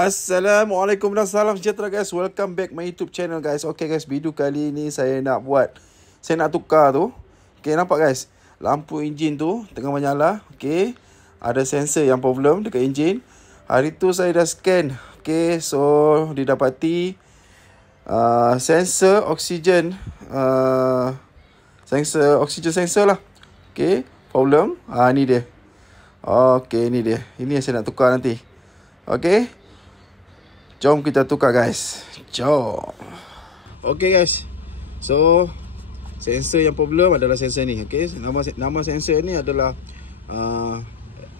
Assalamualaikum dan salam sejahtera guys. Welcome back my YouTube channel guys. Okay guys, video kali ni saya nak tukar tu. Okay, nampak guys, lampu enjin tu tengah menyala. Okay, ada sensor yang problem dekat enjin. Hari tu saya dah scan. Okay, so didapati sensor oksigen sensor lah. Okay, problem. Ni dia. Okay, ni dia. Ini yang saya nak tukar nanti. Okay, jom kita tukar guys. Jom. Okay guys, so sensor yang problem adalah sensor ni. Okay, nama sensor ni adalah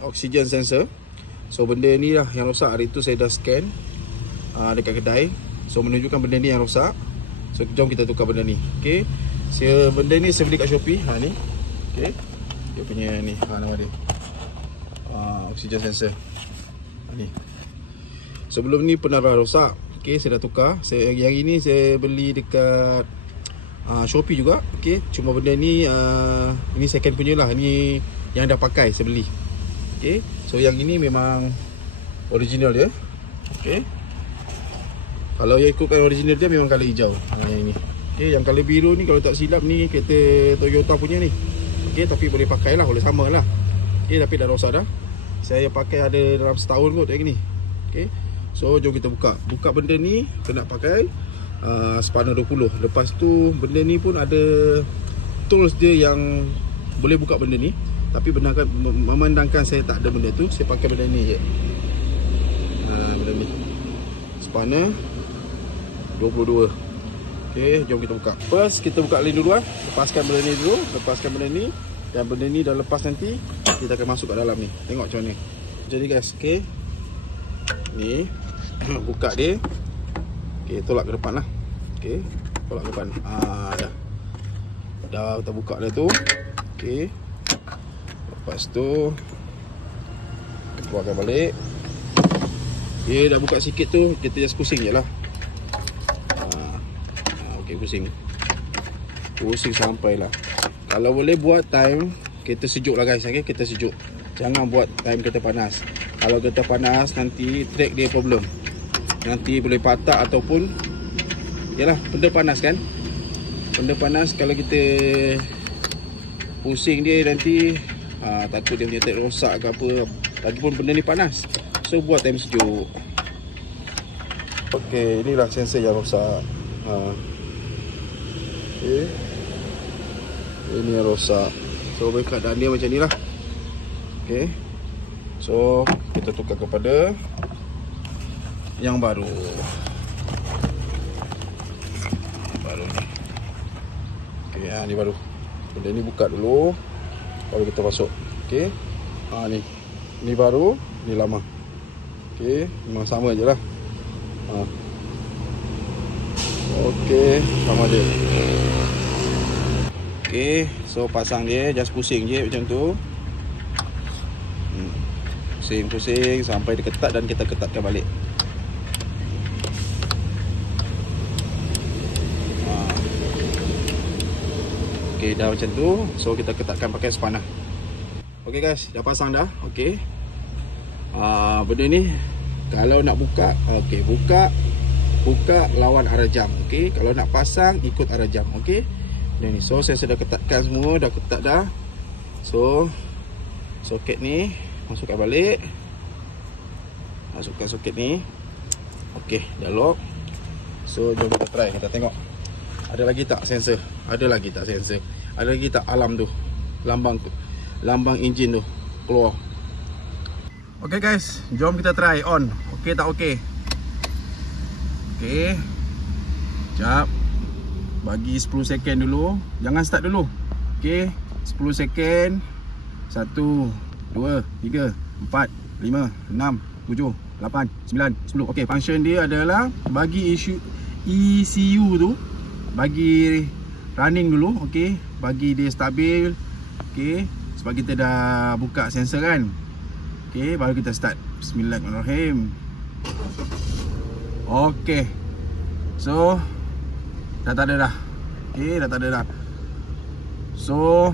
oksigen sensor. So benda ni lah yang rosak. Hari tu saya dah scan dekat kedai. So menunjukkan benda ni yang rosak. So jom kita tukar benda ni. Okay, benda ni saya beli kat Shopee. Ni. Okay, dia punya ni, nama dia oksigen sensor. Ni sebelum ni pernah rosak. Okay, saya dah tukar. Yang ini saya beli dekat Shopee juga. Okay, cuma benda ni ini second punya lah. Ni yang dah pakai saya beli. Okay, so yang ini memang original dia. Okay, kalau yang ikutkan original dia memang colour hijau. Yang ini. Okay, yang colour biru ni kalau tak silap ni kereta Toyota punya ni. Okay, tapi boleh pakai lah, boleh sama lah. Okay, tapi dah rosak dah. Saya pakai ada dalam setahun kot yang ni. Okay, so jom kita buka benda ni. Kena pakai spanner 20. Lepas tu benda ni pun ada tools dia yang boleh buka benda ni. Tapi memandangkan saya tak ada benda tu, saya pakai benda ni je. Benda ni spanner 22. Okay, jom kita buka. First kita buka link dulu. Lepaskan benda ni dulu. Lepaskan benda ni. Dan benda ni dah lepas nanti kita akan masuk kat dalam ni. Tengok macam mana. Jadi guys, okay, ni buka dia. Okay, tolak ke depan lah. Okay, tolak ke depan. Dah kita buka dah tu. Okay, lepas tu kita keluarkan balik. Okay, dah buka sikit tu, kita just pusing je lah. Okay, pusing sampai lah. Kalau boleh buat time kita sejuk lah guys. Okay, kita sejuk. Jangan buat time kita panas. Kalau kita panas nanti track dia problem. Nanti boleh patah ataupun yalah, benda panas kan. Benda panas kalau kita pusing dia nanti takut dia punya track rosak ke apa. Lagipun benda ni panas. So buat time sejuk. Okay, inilah sensor yang rosak. Okay, ini yang rosak. So keadaan dia macam ni lah. Okay, so kita tukar kepada yang baru. Ni. Okay, ni baru. Benda ni buka dulu baru kita masuk. Okay, ni baru, ni lama. Okay, memang sama je lah. Okay, sama je. Okay, so pasang dia, just pusing je macam tu. Pusing sampai dia ketat dan kita ketatkan balik. Okay, dah macam tu. So kita ketatkan pakai spanner. Okay guys, dah pasang dah. Okay, benda ni kalau nak buka, okay, buka lawan arah jam. Okay, kalau nak pasang ikut arah jam. Okay, ni. So saya sudah ketatkan semua, dah ketat dah. So soket ni masukkan balik. Masukkan soket ni. Okay, dah lock. So jom kita try, kita tengok ada lagi tak sensor. Ada lagi tak sensor. Ada lagi tak alam tu, lambang enjin tu keluar. Okay guys, jom kita try on. Okay tak okay? Okay, sekejap. Bagi 10 second dulu. Jangan start dulu. Okay, 10 second. 1, 2, 3, 4, 5, 6, 7, 8, 9, 10. Okay, function dia adalah bagi ECU tu, bagi running dulu. Okay, bagi dia stabil. Okay, sebab kita dah buka sensor kan. Okay, baru kita start. Bismillahirrahmanirrahim. Okay, so dah tak ada dah. Okay, dah tak ada dah. So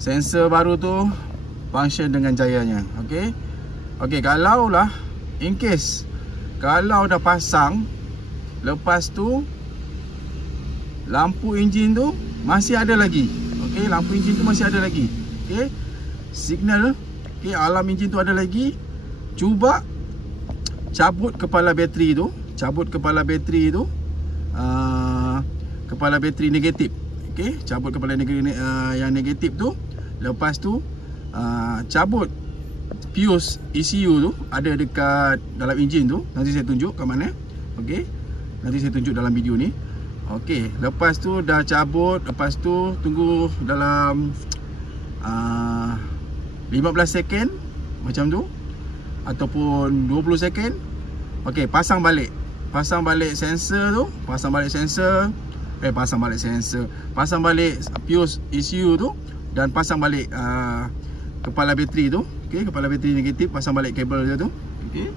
sensor baru tu function dengan jayanya. Okay, kalau lah in case kalau dah pasang, lepas tu lampu enjin tu masih ada lagi. Okey, lampu enjin tu masih ada lagi. Okey, signal, okey, alarm enjin tu ada lagi. Cuba cabut kepala bateri tu, kepala bateri negatif. Okey, cabut kepala yang negatif tu. Lepas tu cabut fuse ECU tu, ada dekat dalam enjin tu. Nanti saya tunjuk kat mana. Okey, nanti saya tunjuk dalam video ni. Okey, lepas tu dah cabut, lepas tu tunggu dalam 15 second macam tu, ataupun 20 second. Okey, pasang balik sensor tu, pasang balik fuse ECU tu, dan pasang balik kepala bateri tu. Okey, kepala bateri negatif, pasang balik kabel dia tu. Okey,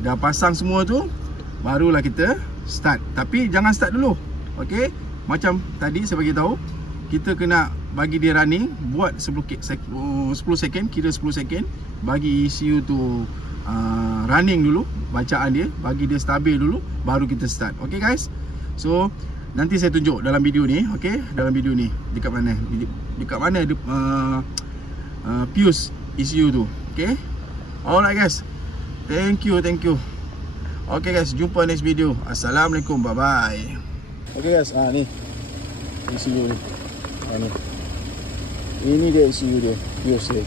dah pasang semua tu, barulah kita start. Tapi jangan start dulu. Okey, macam tadi saya bagi tahu, kita kena bagi dia running, buat 10 second, kira 10 second, bagi ECU tu running dulu, bacaan dia, bagi dia stabil dulu, baru kita start. Okey guys, so nanti saya tunjuk dalam video ni. Okey, dalam video ni dekat mana fuse ECU tu. Okey, alright guys, thank you. Okey guys, jumpa next video. Assalamualaikum, bye bye. Okey guys, ni ECU ni. Ni. Ini dia ECU dia, fuse dia.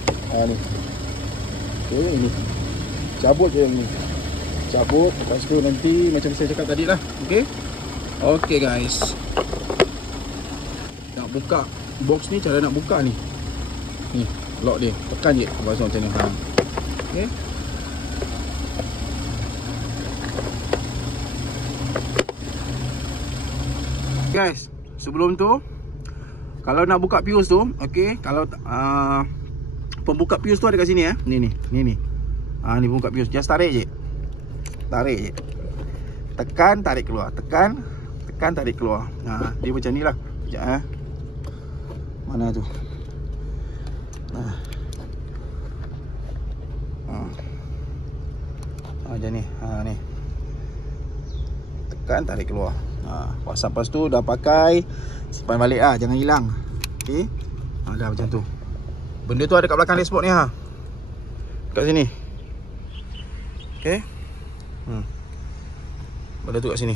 Ni. Okey, ini. Cabut je yang ni. Cabut, lepas tu nanti macam saya cakap tadi lah. Okey. Okey guys. Nak buka box ni, cara nak buka ni. Ni, lock dia. Tekan je lepas tu macam ni. Okey. Guys, sebelum tu, kalau nak buka fuse tu, okey, kalau pembuka fuse tu ada kat sini Ni. Ni pembuka fuse. Just tarik je. Tekan, tarik keluar. Tekan, tarik keluar. Dia macam ni lah. Sekejap mana tu? Macam ni. Ni. Tekan, tarik keluar. Lepas tu dah pakai, simpan balik lah, jangan hilang. Okey. Dah macam tu. Benda tu ada kat belakang dashboard ni kat sini. Okey. Benda tu kat sini.